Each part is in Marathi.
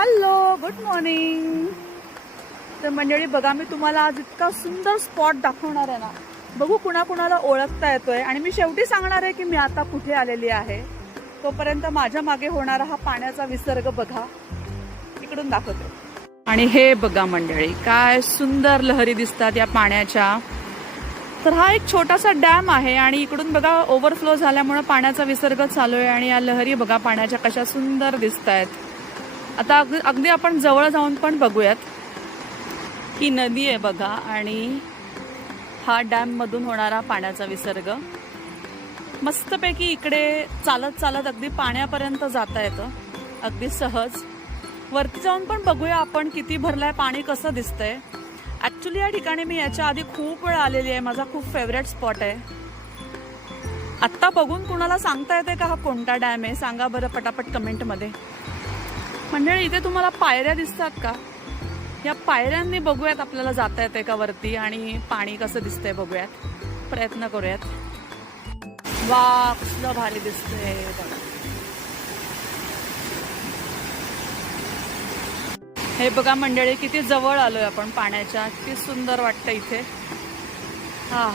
Hello, good morning. तर मंडळी बघा, मी तुम्हाला आज इतका सुंदर स्पॉट दाखवणार आहे ना. बघू कुणाकुणाला ओळखता येतोय. आणि मी शेवटी सांगणार आहे की मी आता कुठे आलेली आहे. तोपर्यंत माझ्या मागे होणारा हा पाण्याचा विसर्ग बघा. इकडून दाखवते. आणि हे बघा मंडळी, काय सुंदर लहरी दिसतात या पाण्याच्या. तर हा एक छोटासा डॅम आहे आणि इकडून बघा ओव्हरफ्लो झाल्यामुळे पाण्याचा विसर्ग चालू आहे. आणि या लहरी बघा पाण्याच्या कशा सुंदर दिसत आहेत. आता अगदी आपण जवळ जाऊन पण बघूयात. ही नदी आहे बघा आणि हा डॅम मधून होणारा पाण्याचा विसर्ग. मस्तपैकी इकडे चालत चालत अगदी पाण्यापर्यंत जाता येतं, अगदी सहज. वरती जाऊन पण बघूया आपण किती भरलंय पाणी, कसं दिसतंय. ऍक्च्युली या ठिकाणी मी याच्या आधी खूप वेळा आलेली आहे. माझा खूप फेवरेट स्पॉट आहे. आत्ता बघून कुणाला सांगता येते का हा कोणता डॅम आहे? सांगा बरं पटापट कमेंटमध्ये. मंडळी इथे तुम्हाला पायऱ्या दिसतात का? या पायऱ्यांनी बघूयात आपल्याला जाता येते का वरती आणि पाणी कसं दिसतंय बघूयात. प्रयत्न करूयात. वा, कसलं भारी दिसतंय बघा. हे बघा मंडळी, किती जवळ आलोय आपण पाण्याच्या. किती सुंदर वाटतं इथे. हा,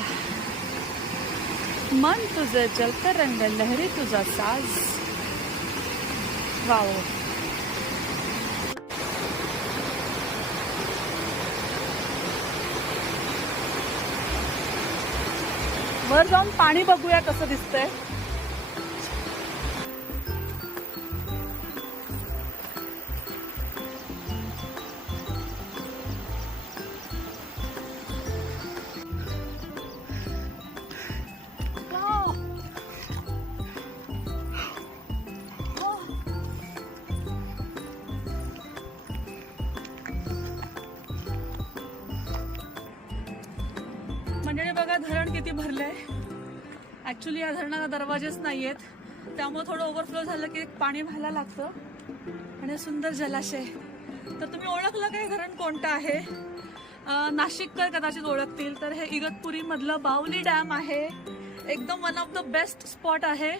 मन तुझं जलतं रंग, लहरी तुझा साज. वाव. वर जाऊन पाणी बघूया कसं दिसतंय. मंडळी बघा, धरण किती भरलंय. ऍक्च्युली या धरणाला दरवाजेच नाहीयेत, त्यामुळे थोडं ओव्हरफ्लो झालं की पाणी व्हायला लागतं. आणि सुंदर जलाशय. तर तुम्ही ओळखलं काय धरण कोणतं आहे? नाशिककर कदाचित ओळखतील. तर हे इगतपुरी मधलं बाहुली डॅम आहे. एकदम one of the best spot आहे.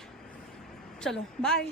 चलो बाय.